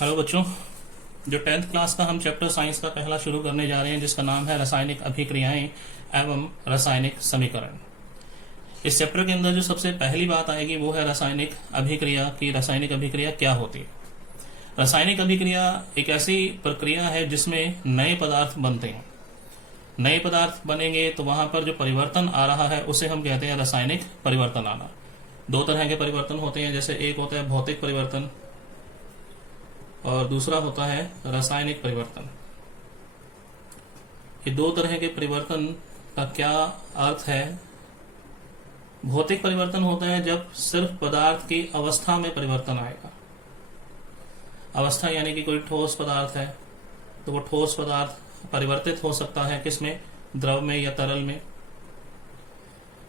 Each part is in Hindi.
हेलो बच्चों, जो 10th क्लास का हम चैप्टर साइंस का पहला शुरू करने जा रहे हैं जिसका नाम है रासायनिक अभिक्रियाएं एवं रासायनिक समीकरण। इस चैप्टर के अंदर जो सबसे पहली बात आएगी वो है रासायनिक अभिक्रिया की रासायनिक अभिक्रिया क्या होती है। रासायनिक अभिक्रिया एक ऐसी प्रक्रिया है जिसमें नए पदार्थ बनते हैं। नए पदार्थ बनेंगे तो वहां पर जो परिवर्तन आ रहा है उसे हम कहते हैं रासायनिक परिवर्तन आना। दो तरह के परिवर्तन होते हैं, जैसे एक होता है भौतिक परिवर्तन और दूसरा होता है रासायनिक परिवर्तन। ये दो तरह के परिवर्तन का क्या अर्थ है। भौतिक परिवर्तन होता है जब सिर्फ पदार्थ की अवस्था में परिवर्तन आएगा। अवस्था यानी कि कोई ठोस पदार्थ है तो वो ठोस पदार्थ परिवर्तित हो सकता है किसमें, द्रव में या तरल में।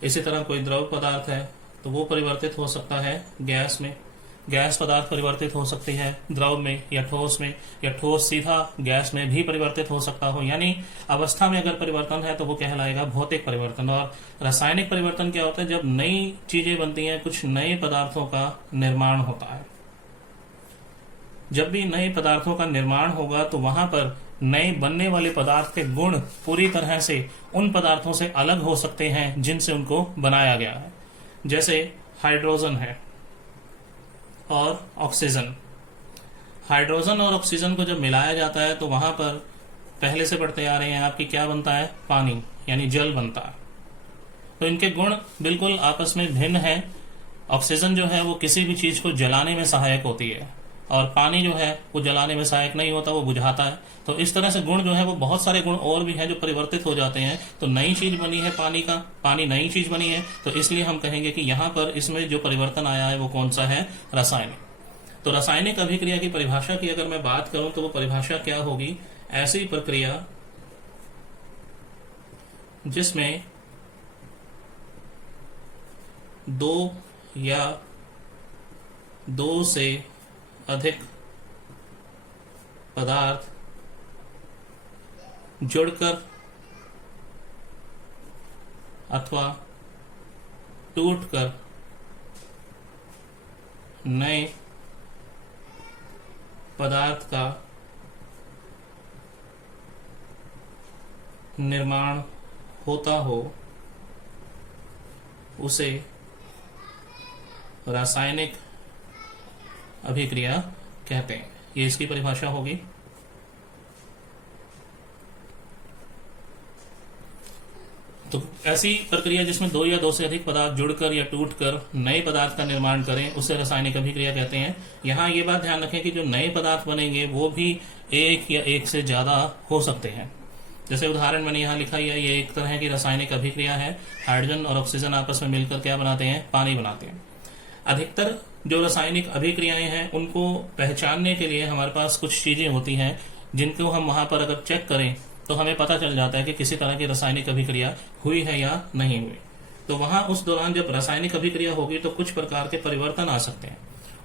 इसी तरह कोई द्रव पदार्थ है तो वो परिवर्तित हो सकता है गैस में। गैस पदार्थ परिवर्तित हो सकती है द्रव में या ठोस में, या ठोस सीधा गैस में भी परिवर्तित हो सकता हो। यानी अवस्था में अगर परिवर्तन है तो वो कहलाएगा भौतिक परिवर्तन। और रासायनिक परिवर्तन क्या होता है, जब नई चीजें बनती हैं, कुछ नए पदार्थों का निर्माण होता है। जब भी नए पदार्थों का निर्माण होगा तो वहां पर नए बनने वाले पदार्थ के गुण पूरी तरह से उन पदार्थों से अलग हो सकते हैं जिनसे उनको बनाया गया है। जैसे हाइड्रोजन है और ऑक्सीजन। हाइड्रोजन और ऑक्सीजन को जब मिलाया जाता है तो वहां पर पहले से पढ़ते आ रहे हैं आपकी क्या बनता है, पानी यानी जल बनता है। तो इनके गुण बिल्कुल आपस में भिन्न है। ऑक्सीजन जो है वो किसी भी चीज को जलाने में सहायक होती है और पानी जो है वो जलाने में सहायक नहीं होता, वो बुझाता है। तो इस तरह से गुण जो है वो बहुत सारे गुण और भी हैं जो परिवर्तित हो जाते हैं। तो नई चीज बनी है पानी का, पानी नई चीज बनी है, तो इसलिए हम कहेंगे कि यहाँ पर इसमें जो परिवर्तन आया है वो कौन सा है, रासायनिक। तो रासायनिक अभिक्रिया की परिभाषा की अगर मैं बात करूं तो वो परिभाषा क्या होगी, ऐसी प्रक्रिया जिसमें दो या दो से अधिक पदार्थ जुड़कर अथवा टूटकर नए पदार्थ का निर्माण होता हो उसे रासायनिक अभिक्रिया कहते हैं। ये इसकी परिभाषा होगी। तो ऐसी प्रक्रिया जिसमें दो या दो से अधिक पदार्थ जुड़कर या टूटकर नए पदार्थ का निर्माण करें उसे रासायनिक अभिक्रिया कहते हैं। यहाँ ये बात ध्यान रखें कि जो नए पदार्थ बनेंगे वो भी एक या एक से ज्यादा हो सकते हैं। जैसे उदाहरण मैंने यहाँ लिखा है, ये एक तरह की रासायनिक अभिक्रिया है। हाइड्रोजन और ऑक्सीजन आपस में मिलकर क्या बनाते हैं, पानी बनाते हैं। अधिकतर जो रासायनिक अभिक्रियाएं हैं उनको पहचानने के लिए हमारे पास कुछ चीजें होती हैं जिनको हम वहां पर अगर चेक करें तो हमें पता चल जाता है कि किसी तरह की रासायनिक अभिक्रिया हुई है या नहीं हुई। तो वहां उस दौरान जब रासायनिक अभिक्रिया होगी तो कुछ प्रकार के परिवर्तन आ सकते हैं।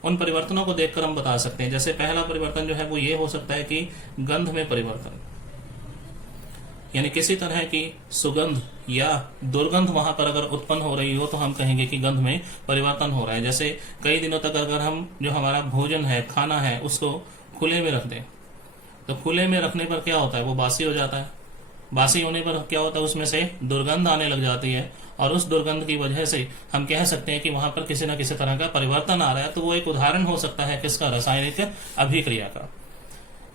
उन परिवर्तनों को देखकर हम बता सकते हैं। जैसे पहला परिवर्तन जो है वो ये हो सकता है कि गंध में परिवर्तन, यानी किसी तरह की सुगंध या दुर्गंध वहां पर अगर उत्पन्न हो रही हो तो हम कहेंगे कि गंध में परिवर्तन हो रहा है। जैसे कई दिनों तक अगर हम जो हमारा भोजन है, खाना है, उसको खुले में रख दें तो खुले में रखने पर क्या होता है, वो बासी हो जाता है। बासी होने पर क्या होता है, उसमें से दुर्गंध आने लग जाती है और उस दुर्गंध की वजह से हम कह सकते हैं कि वहां पर किसी न किसी तरह का परिवर्तन आ रहा है। तो वो एक उदाहरण हो सकता है किसका, रासायनिक अभिक्रिया का।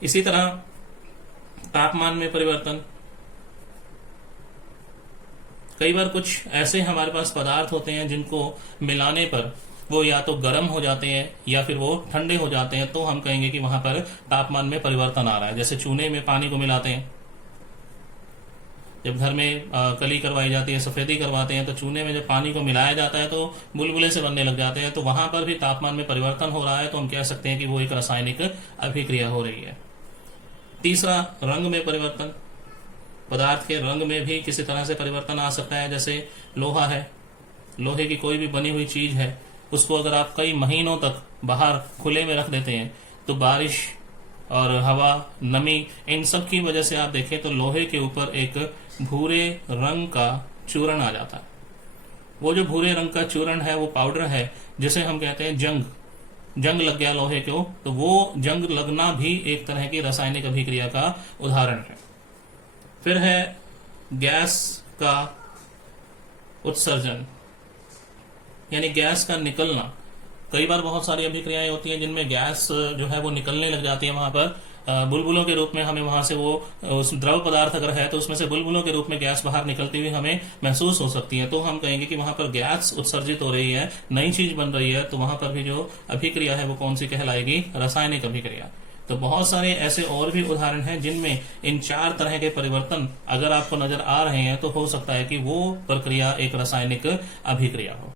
इसी तरह तापमान में परिवर्तन। कई बार कुछ ऐसे हमारे पास पदार्थ होते हैं जिनको मिलाने पर वो या तो गर्म हो जाते हैं या फिर वो ठंडे हो जाते हैं, तो हम कहेंगे कि वहां पर तापमान में परिवर्तन आ रहा है। जैसे चूने में पानी को मिलाते हैं, जब घर में कली करवाई जाती है, सफेदी करवाते हैं, तो चूने में जब पानी को मिलाया जाता है तो बुलबुले से बनने लग जाते हैं। तो वहां पर भी तापमान में परिवर्तन हो रहा है, तो हम कह सकते हैं कि वो एक रासायनिक अभिक्रिया हो रही है। तीसरा, रंग में परिवर्तन। पदार्थ के रंग में भी किसी तरह से परिवर्तन आ सकता है। जैसे लोहा है, लोहे की कोई भी बनी हुई चीज है, उसको अगर आप कई महीनों तक बाहर खुले में रख देते हैं तो बारिश और हवा, नमी, इन सब की वजह से आप देखें तो लोहे के ऊपर एक भूरे रंग का चूर्ण आ जाता है। वो जो भूरे रंग का चूर्ण है वो पाउडर है जिसे हम कहते हैं जंग। जंग लग गया लोहे को, तो वो जंग लगना भी एक तरह की रासायनिक अभिक्रिया का उदाहरण है। फिर है गैस का उत्सर्जन, यानी गैस का निकलना। कई बार बहुत सारी अभिक्रियाएं होती हैं जिनमें गैस जो है वो निकलने लग जाती है, वहां पर बुलबुलों के रूप में हमें वहां से वो उस द्रव पदार्थ अगर है तो उसमें से बुलबुलों के रूप में गैस बाहर निकलती हुई हमें महसूस हो सकती है। तो हम कहेंगे कि वहां पर गैस उत्सर्जित हो रही है, नई चीज बन रही है, तो वहां पर भी जो अभिक्रिया है वो कौन सी कहलाएगी? रासायनिक अभिक्रिया। तो बहुत सारे ऐसे और भी उदाहरण हैं जिनमें इन 4 तरह के परिवर्तन अगर आपको नजर आ रहे हैं तो हो सकता है कि वो प्रक्रिया एक रासायनिक अभिक्रिया हो।